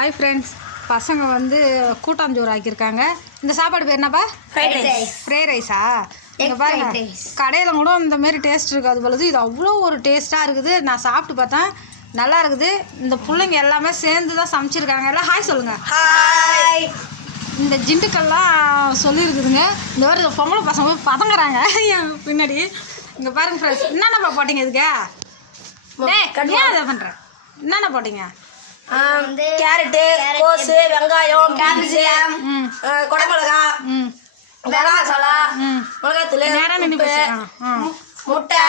Hi friends, பசங்க வந்து கூட்டாஞ்சோறு ஆக்கியிருக்காங்க. இந்த சாப்பாடு பேர் என்னப்பா? ஃப்ரைட் ரைஸா? இங்கே பாருங்க, கடையில் கூட இந்த மாரி டேஸ்ட் இருக்காது பொழுது இது அவ்வளோ ஒரு டேஸ்ட்டாக இருக்குது. நான் சாப்பிட்டு பார்த்தேன், நல்லா இருக்குது. இந்த பிள்ளைங்க எல்லாமே சேர்ந்து தான் சமைச்சிருக்காங்க. எல்லாம் ஹாய் சொல்லுங்கள். ஹாய். இந்த ஜிண்டுக்கெல்லாம் சொல்லியிருக்குதுங்க. இந்த மாதிரி பொம்பளை பசங்க பதங்குறாங்க என் பின்னாடி. இங்கே பாருங்க ஃப்ரெண்ட்ஸ், என்னென்னப்பா போட்டிங்க இதுக்கு? ஏன் அதை பண்ணுறேன்? என்னென்ன போட்டிங்க? கேரட்டு, கோஸு, வெங்காயம், கேபேஜ், குடமிளகா, கரம் மசாலா, மிளகாத்தூள், உப்பு, முட்டை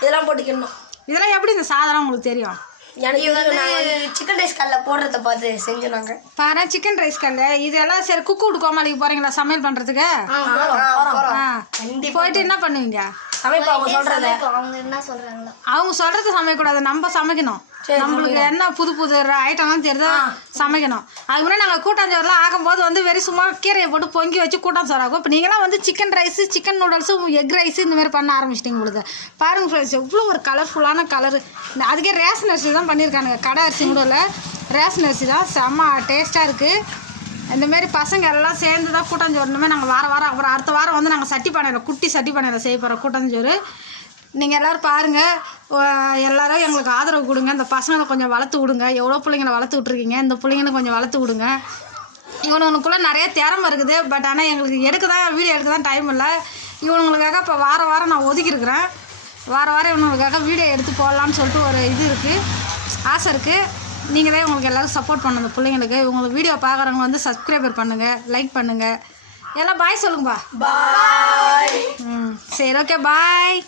இதெல்லாம் போட்டுக்கணும். இதெல்லாம் எப்படி இந்த சாதனம் உங்களுக்கு தெரியும்? எனக்கு சிக்கன் ரைஸ் கல்ல போடுறத பார்த்து செஞ்சோம். பாரு, சிக்கன் ரைஸ் கல்லு இதெல்லாம். சரி, குக்கு விட்டு கோமாளிக்கு போறீங்களா சமையல் பண்றதுக்கு? போயிட்டு என்ன பண்ணுவீங்க? அவங்க சொல்றது சமைக்கக்கூடாது, நம்ம சமைக்கணும். நம்மளுக்கு என்ன புது புது ஐட்டம்லாம் தெரியுதோ சமைக்கணும். அதுக்கு முன்னாடி நாங்கள் கூட்டாஞ்சோறுலாம் ஆகும்போது வந்து வெறும் சும்மா கீரையை போட்டு பொங்கி வச்சு கூட்டாஞ்சோறு ஆகும். இப்போ நீங்களாம் வந்து chicken rice, chicken noodles, egg rice இந்த மாதிரி பண்ண ஆரம்பிச்சிட்டிங்க. உங்களுக்கு பாருங்க ஃப்ரெண்ட்ஸ், எவ்வளோ ஒரு கலர்ஃபுல்லான கலரு. அதுக்கே ரேஷன் அரிசி தான் பண்ணியிருக்கானுங்க, கடை அரிசி கூட இல்லை, ரேஷன் அரிசி தான். செம்ம டேஸ்ட்டாக இருக்குது. இந்தமாரி பசங்க எல்லாம் சேர்ந்து தான் கூட்டாஞ்சோறு. இந்தமாதிரி நாங்கள் வாரம் அப்புறம் அடுத்த வாரம் வந்து நாங்கள் சட்டி பானையில், குட்டி சட்டி பானையில் செய்ய போகிறோம் கூட்டாஞ்சோறு. நீங்கள் எல்லோரும் பாருங்கள், எல்லோரும் எங்களுக்கு ஆதரவு கொடுங்க. இந்த பசங்களை கொஞ்சம் வளர்த்து விடுங்க. எவ்வளோ பிள்ளைங்களை வளர்த்து விட்ருக்கீங்க, இந்த பிள்ளைங்களை கொஞ்சம் வளர்த்து விடுங்க. இவனுக்குள்ளே நிறைய திறமை இருக்குது. பட் ஆனால் எங்களுக்கு வீடியோ எடுக்க தான் டைம் இல்லை. இவனுங்களுக்காக இப்போ வாரம் நான் ஒதுக்கியிருக்கிறேன். வாரம் இவனுங்களுக்காக வீடியோ எடுத்து போடலான்னு சொல்லிட்டு ஒரு இது இருக்குது, ஆசை இருக்குது. நீங்கள் தான் உங்களுக்கு எல்லோரும் சப்போர்ட் பண்ணுங்க. இந்த பிள்ளைங்களுக்கு உங்களுக்கு வீடியோ பார்க்குறவங்க வந்து சப்ஸ்கிரைபர் பண்ணுங்கள், லைக் பண்ணுங்கள். எல்லாம் பாய் சொல்லுங்கப்பா. பாய். சரி, ஓகே, பாய்.